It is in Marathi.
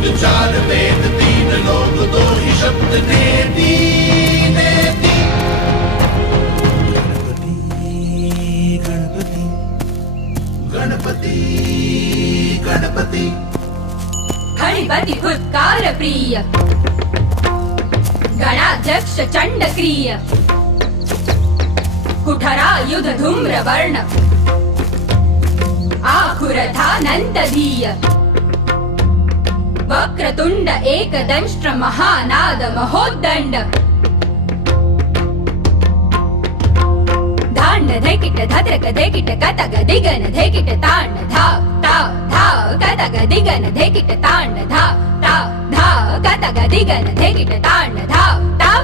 वेद चार वेद तीन लोक दो ही शब्द नेति नेति। गणपति गणपति गणपति गणपति फुत्कार प्रिय गणाध्यक्ष चंडक्रिय कुठरायुध धूम्रवर्ण आखुरथानंतधीय वक्रतुंड एकदंष्ट्र महानाद महोद्दंड धांड धेकिट धद्रक धेकिट कतग दिगन धेकिट तांड धाव ताव धाव कतग दिगन धेकिट तांड धाव ताव धाव कतग दिगन धेकिट तांड धाव ताव